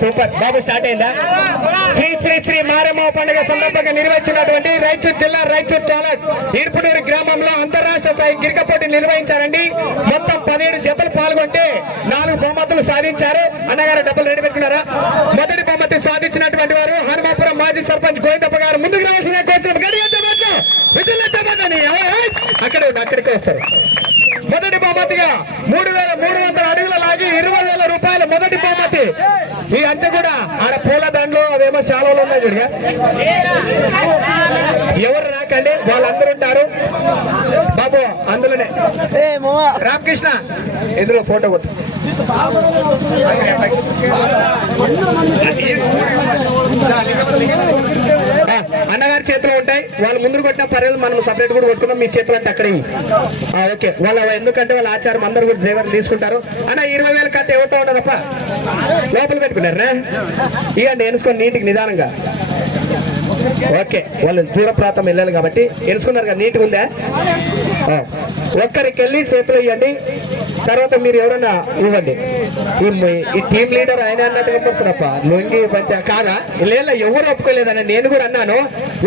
Super. బాబు start అయిందా? శ్రీ శ్రీ శ్రీ మారమ్మ పండుగ సందర్భంగా నిర్వహించినటువంటి రాయచూర్ జిల్లా రాయచూర్ తాలూక్ ఈర్పుడూరు గ్రామంలో అంతరాష్ట్ర స్థాయి గిరిక పోటీ నిర్వహించారండి. మొత్తం పదిహేడు జతలు పాల్గొంటే నాలుగు బహుమతులు సాధించారు. అన్నగారు డబ్బులు రెడీ పెట్టుకున్నారా? మొదటి బహుమతి సాధించినటువంటి వారు హనుమాపురం మాజీ సర్పంచ్ గోవిందప్ప గారు. ముందుకు రావాల్సిన కోచం గడియ అక్కడ అక్కడికి వస్తారు. మొదటి బహుమతిగా మూడు వేల మూడు వందల అడుగుల లాగి ఇరవై వేల రూపాయల మొదటి బహుమతి. ఈ అంతే కూడా ఆడ పూల దండలు అవేమో శాలలు ఉన్నాయి చూడగా ఎవరు రాకండి? వాళ్ళందరూ ఉంటారు. బాబు అందులోనే. రామకృష్ణ ఇందులో ఫోటో కొట్టు. అన్నగారి చేతిలో ఉంటాయి. వాళ్ళు ముందు కొట్టిన పర్లేదు మనం సపరేట్ కూడా కొట్టుకున్నాం మీ చేతిలో అంటే అక్కడే ఓకే. వాళ్ళ ఎందుకంటే వాళ్ళ ఆచారం అందరు కూడా డ్రైవర్ తీసుకుంటారు. అన్న ఇరవై వేల కట్ట ఎవరితో ఉండదప్ప? లోపల పెట్టుకున్నారా? ఇవ్వండి ఎనుసుకోండి నీటికి నిదానంగా. ఓకే వాళ్ళు దూర ప్రాంతం వెళ్ళాలి కాబట్టి ఎనుసుకున్నారు కదా నీట్గా ఉందా? ఆ, ఒక్కరికి వెళ్ళి చేతులు ఇవ్వండి తర్వాత మీరు ఎవరైనా ఇవ్వండి. ఈ టీం లీడర్ ఆయన అన్నట్టుగా లొంగి పంచ కాదా? లేదా ఎవరు ఒప్పుకోలేదని నేను కూడా అన్నాను.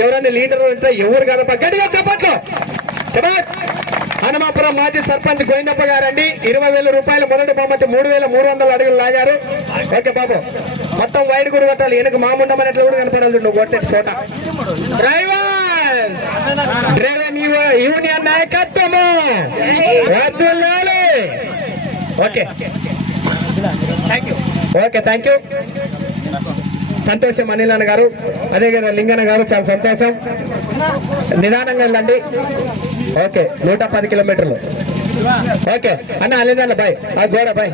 ఎవరైనా లీడర్ ఉంటే ఎవరు కాదప్ప? గట్టిగా చెప్పట్లు. హనుమాపురం మాజీ సర్పంచ్ గోవిందప్ప గారండి. ఇరవై వేల రూపాయల మొదటి బహుమతి మూడు వేల మూడు వందల అడుగులు లాగారు. ఓకే బాబు. మొత్తం వైడ్ కూడా కొట్టాలి. వెనక మాముండమన్నట్లు కూడా కనపడాలి. నువ్వు కొట్టే చోట. డ్రైవర్ డ్రైవర్ యూనియన్ నాయకత్వము! ఓకే. ఓకే థ్యాంక్ యూ సంతోషం అనిల్ అన్న గారు అదే కదా లింగన్న గారు చాలా సంతోషం. నిదానంగా వెళ్ళండి. ఓకే నూట పది కిలోమీటర్లు. ఓకే అన్న అల్లిందన్న బాయ్. ఆ గోడ బాయ్.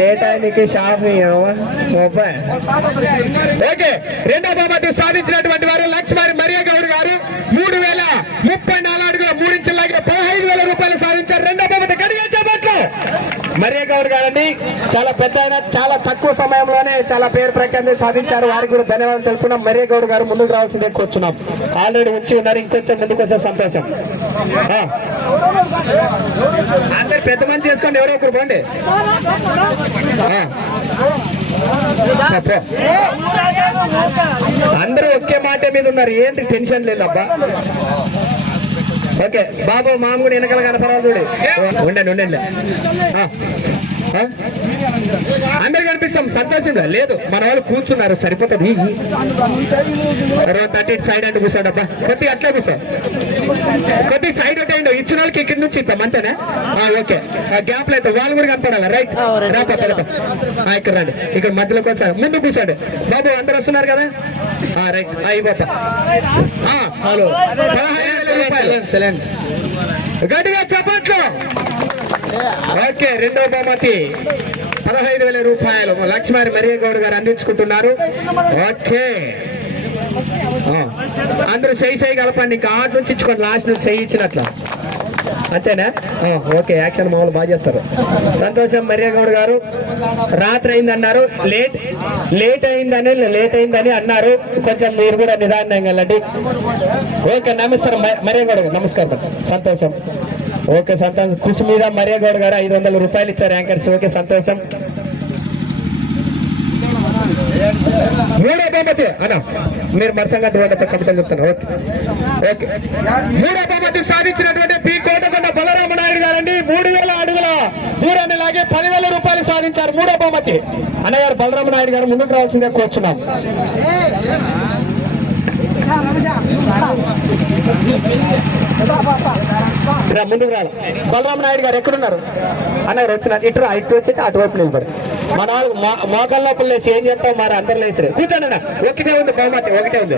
లేట్ ఆయనకి షాప్ బాయ్. ఓకే రెండో బహుమతి సాధించినటువంటి వారు లక్ష్మణ్ మరియ గౌడ్ గారు మూడు వేల ముప్పై నాలుగు అడుగుల మూడించుల లాగిన పదహైదు వేల రూపాయలు సాధించారు రెండో బహుమతి గడిగా చెప్పట్లు మరియ గౌడ్ గారండి చాలా పెద్ద ఆయన చాలా తక్కువ సమయంలోనే చాలా పేరు ప్రఖ్యాతి సాధించారు. వారికి కూడా ధన్యవాదాలు తెలుపుకున్నాం మరియ గౌడ్ గారు ముందుకు రావాల్సిందే కూర్చున్నాం. ఆల్రెడీ వచ్చి ఉన్నారు. ఇంకొంచెం ముందుకు వస్తే సంతోషం. అందరు పెద్ద మంది చేసుకోండి. ఎవరో ఒకరు పోండి. అందరూ ఒకే మాట మీద ఉన్నారు. ఏంటి టెన్షన్ లేదబ్బా? ఓకే. బాబు మామ కూడా వెనకాల కనపరాలు చూడు. ఉండండి ఉండండి? అందరు కనిపిస్తాం. సంతోషంగా లేదు మన వాళ్ళు కూర్చున్నారు. సరిపోతుంది. ఇటు సైడ్ అంటే కూర్చోండి అబ్బా. కొద్దిగా అట్లే కూర్చో. కొద్దిగా సైడ్ అంటే ఏంటో ఇచ్చిన వాళ్ళకి ఇక్కడి నుంచి ఇద్దాం అంతేనా? ఆ, ఓకే. ఆ గ్యాప్ అయితే వాళ్ళు కూడా కనపడాలి? రైట్. ఇక్కడ రండి. ఇక్కడ మధ్యలోకి వచ్చారు ముందు కూర్చోండి. బాబు అందరు వస్తున్నారు కదా? ఆ, రైట్. అయిపోతా హలో. రూపాయలు. గట్టిగా చెప్పట్లు. ఓకే రెండో బహుమతి. పదహైదు వేల రూపాయలు. లక్ష్మారి మరియ గౌడ్ గారు అందించుకుంటున్నారు. ఓకే. అందరూ చేయి చేయి కలపండి. ఇంకా ఆట నుంచి ఇచ్చుకోండి. లాస్ట్ నుంచి చేయి ఇచ్చినట్లు. అంతేనా? ఓకే యాక్షన్ మామూలు బాగా చేస్తారు. సంతోషం మర్యాగౌడ్ గారు. రాత్రి అయింది అన్నారు లేట్ లేట్ అయిందని లేట్ అయిందని అన్నారు. కొంచెం మీరు కూడా నిదానంగా వెళ్ళండి. ఓకే నమస్కారం మర్యాగౌడ్ గారు. నమస్కారం. సంతోషం. ఓకే సంతోషం. కృషి మీద మర్యాగౌడ్ గారు ఐదు వందల రూపాయలు ఇచ్చారు యాంకర్స్. ఓకే సంతోషం. మూడో బహుమతి. అన్న మీరు మరసంగా దూరంతో కవితలు చెప్తున్నారు. ఓకే. ఓకే. మూడో బహుమతి సాధించినటువంటి పి. కోటకొండ బలరామనాయుడు గారండి. మూడు వేల అడుగుల దూరాన్ని లాగే పదివేల రూపాయలు సాధించారు. మూడో బహుమతి. అన్నగారు బలరామనాయుడు గారు ముందుకు రావాల్సిందే కూర్చున్నాం. ముందుకు రాలి బలరామ నాయుడు గారు ఎక్కడున్నారు అన్నగారు వచ్చినారు ఇటు రా, ఇటు వచ్చి అటువైపు నిలబడి మన వాళ్ళు మో- మోకాళ్ళ లోపల లేచి ఏం చేస్తాం మరి అందరు లేచి కూర్చోండి అన్న ఒకటే ఉంది బహుమతి ఒకటే ఉంది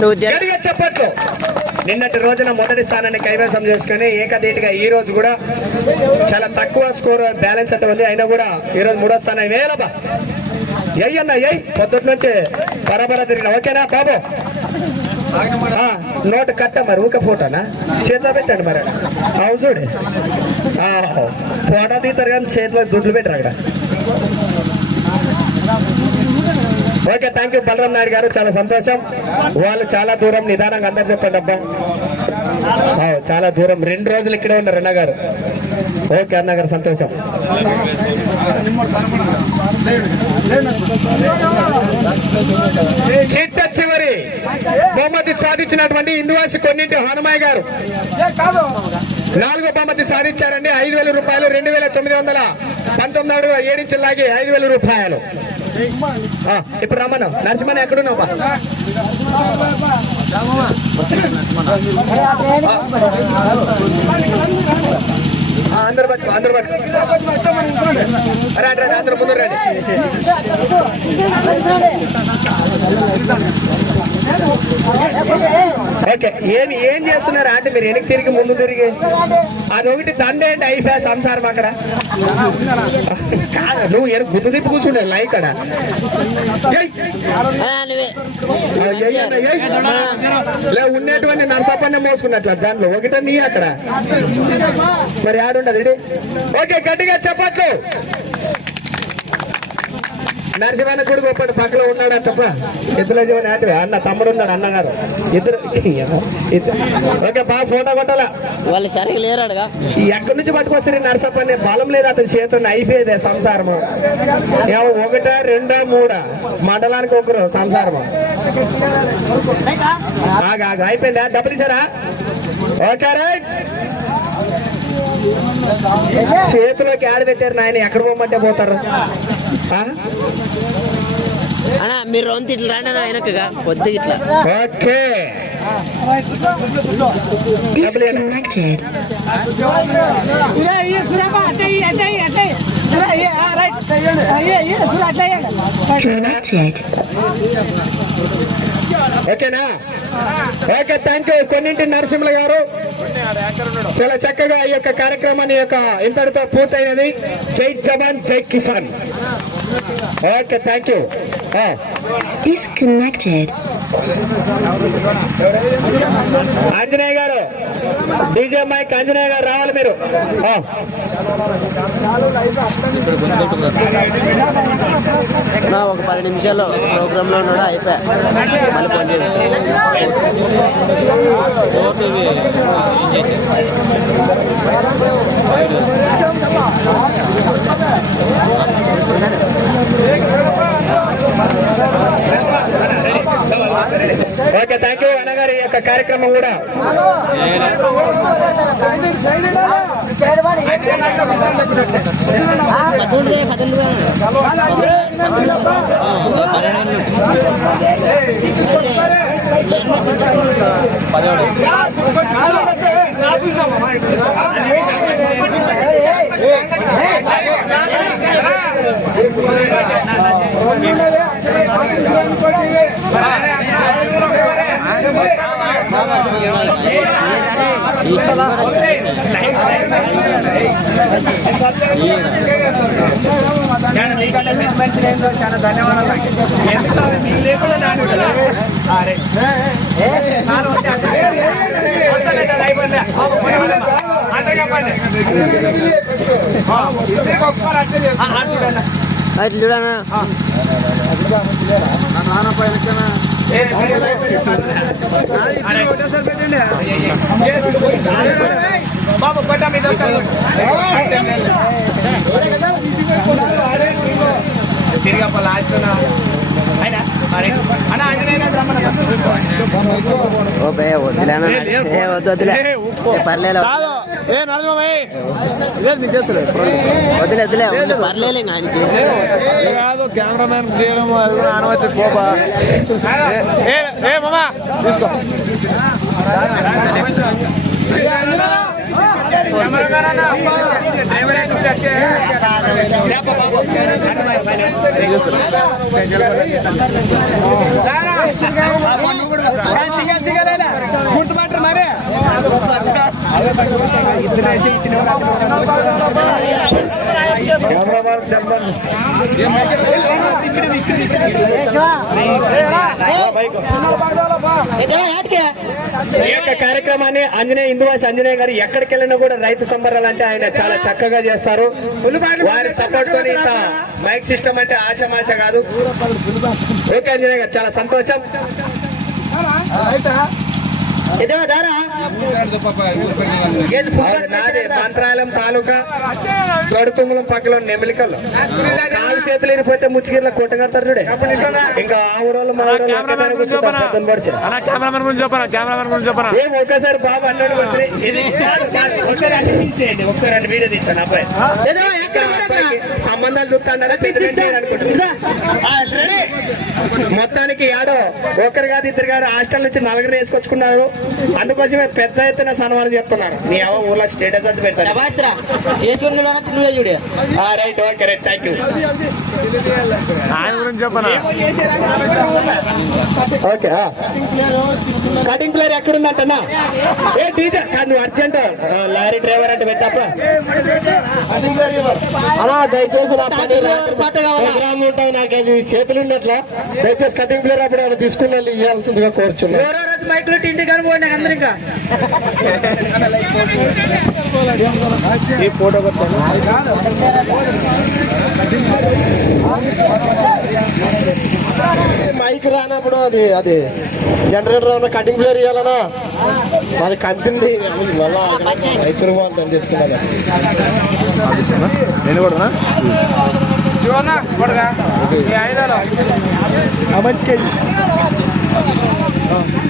నువ్వు చెప్పట్లు నిన్నటి రోజున మొదటి స్థానాన్ని కైవసం చేసుకుని ఏకధీటిగా ఈ రోజు కూడా చాలా తక్కువ స్కోర్ బ్యాలెన్స్ అయితే ఉంది. అయినా కూడా ఈ రోజు మూడో స్థానం. వేలబా ఎయ్ అన్న ఎయ్ పొద్దుటి నుంచి బరాబరా తిరిగిన ఓకేనా బాబు? నోటు కట్ట మరి ఊక ఫోటోనా? చేతిలో పెట్టండి మరి. అవు చూడు. ఆ, ఫోటో తీస్తారు కానీ చేతిలో దుడ్లు పెట్టరు అక్కడ. Okay thank you Balaram Naidu garu. చాలా సంతోషం. వాళ్ళు చాలా దూరం నిదానంగా అందరు చెప్పండి అబ్బా. చాలా దూరం. రెండు రోజులు ఇక్కడే ఉన్నారు అన్న గారు. ఓకే అన్న గారు సంతోషం. చిట్ట బహుమతి సాధించినటువంటి ఇందువాసి కొన్నింటి హనుమాయ్ గారు. నాలుగో బహుమతి సాధించారండి. ఐదు వేల రూపాయలు రెండు వేల తొమ్మిది వందల పంతొమ్మిది అడుగు ఏడించులు లాగి ఐదు వేల రూపాయలు. ఇప్పుడు రమ్మను నరసింహన్ ఎక్కడున్నావు బా? ఆ, అందరు పట్టుకో అందరు పట్టుకో. రండి రండి అందరు ముందు రండి. ఓకే ఏమి ఏం చేస్తున్నారు అంటే మీరు వెనక్కి తిరిగి ముందు తిరిగి. అదొకటి దండ ఏంటి? అయిపోయా సంసారం అక్కడ. కాదు నువ్వు ఎనక గుర్తు తిప్పి కూర్చుండే లైక్ అక్కడ లే ఉండేటువంటి నరసపన్నే మోసుకున్నట్ల దాంట్లో. ఒకటే నీ అక్కడ. మరి ఆడుండదు ఓకే గట్టిగా చెప్పట్లు. నరసింహన్న కూడా గొప్పడు పక్కలో ఉన్నాడు తప్ప ఇద్దరు జీవన ఆటవే అన్న తమ్ముడు ఉన్నాడు అన్న గారు ఇద్దరు. ఓకే బాగా ఫోటో కొట్టాలా? వాళ్ళు సరిగా లేరాడుగా? ఎక్కడి నుంచి పట్టుకొస్తారు నరసప్పని బలం లేదు అతని చేతున్న అయిపోయేదే సంసారము. ఏమో ఒకటా రెండా మూడా? మండలానికి ఒకరు సంసారము. ఆగా అయిపోయిందా? డబ్బులు ఇచ్చారా? Okay right. చేతిలోకి ఆడ పెట్టారు నాయన ఎక్కడ పోమంటే పోతారు? అన్నా మీరు రొంత ఇట్లా రండి అన్న వెనకగా కొద్దిగా ఇట్లా ఓకే డబ్బులు ఇవ్వండి. Disconnected. Connected. ఓకేనా? ఓకే థ్యాంక్ యూ కొన్నింటి నరసింహుల గారు చాలా చక్కగా ఈ యొక్క కార్యక్రమాన్ని యొక్క ఇంతటితో పూర్తయినది. జై జవాన్ జై Kisan. Okay thank you disconnected Anjaneya garu DJ mic Anjaneya గారు రావాలి మీరు. నా ఒక పది నిమిషాలు ప్రోగ్రామ్లో ఉన్నాడు? అయిపోయా. మళ్ళీ ఫోన్ చేసి ఓకే థ్యాంక్ యూ అన్నగారు ఈ యొక్క కార్యక్రమం కూడా అట్లా అన్న ఆంజనేయ గారు రమ్మన్న ఓ బే వద్దులే వద్దు వద్దులే ఏ పర్లేదు వద్దులే. వద్దులే ఉండు, పర్లేదు కాదు కెమెరామ్యాన్ చేయడం ఆనవైతే కోపా ఏ ఏ మామా తీసుకో గుర్తుపట్టరు మరి కెమెరామాన్ సల్మాన్ ఈ యొక్క కార్యక్రమాన్ని ఆంజనేయ హిందూవాసి ఆంజనేయ గారు ఎక్కడికి వెళ్ళినా కూడా రైతు సంబరాలు అంటే ఆయన చాలా చక్కగా చేస్తారు. వారి సపోర్ట్తో ఇంత మైక్ సిస్టమ్ అంటే ఆశమాశ కాదు. ఓకే ఆంజనేయ గారు చాలా సంతోషం. నాది మంత్రాలయం తాలూకా గడుతుమ్మలం పక్కలో నెమిలికల్లో నాలుగు చేతులు ఇరిపోతే ముచ్చిగిర్ల కొట్టగడతారు చూడే. ఇంకా ఆ ఊరోళ్ళు మా ఊరోళ్ళు ఒక్కసారి బాబు అన్నాడు. ఒకసారి తీసేయండి. ఒకసారి వీడియో తీస్తాను అబ్బాయి. సంబంధాలు చూస్తాను మొత్తానికి ఆడో ఒకరు కాదు ఇద్దరు కాదు హాస్టల్ నుంచి నలుగురు వేసుకొచ్చుకున్నారు. అందుకోసమే పెద్ద ఎత్తున సన్మానం చెప్తున్నారు నీ అవ్వ ఊర్లో స్టేటస్ అది పెడతాను. Right okay right thank you okay cutting player ఎక్కడుందంటనా ఏ డీజే కాదు నువ్వు అర్జెంట్ లారీ డ్రైవర్ అంటే పెట్టప్ప అలా దయచేసి నా పని ప్రోగ్రామ్ ఉంటుంది నాకు అది చేతులు ఉన్నట్ల దయచేసి కటింగ్ ప్లేయర్ అప్పుడు ఏమైనా తీసుకుని వెళ్ళి ఇవ్వాల్సిందిగా కోరుచున్నా మైక్లో ఇంటి కానీ పోయినా అందరు ఇంకా? ఈ ఫోటో మైక్ రానప్పుడు అది అది జనరేటర్ ఏమన్నా కటింగ్ ప్లేయర్ ఇవ్వాలనా అది కంపింది రైతులు బాగుందని తెచ్చుకున్నాను నేను కూడా మంచిగా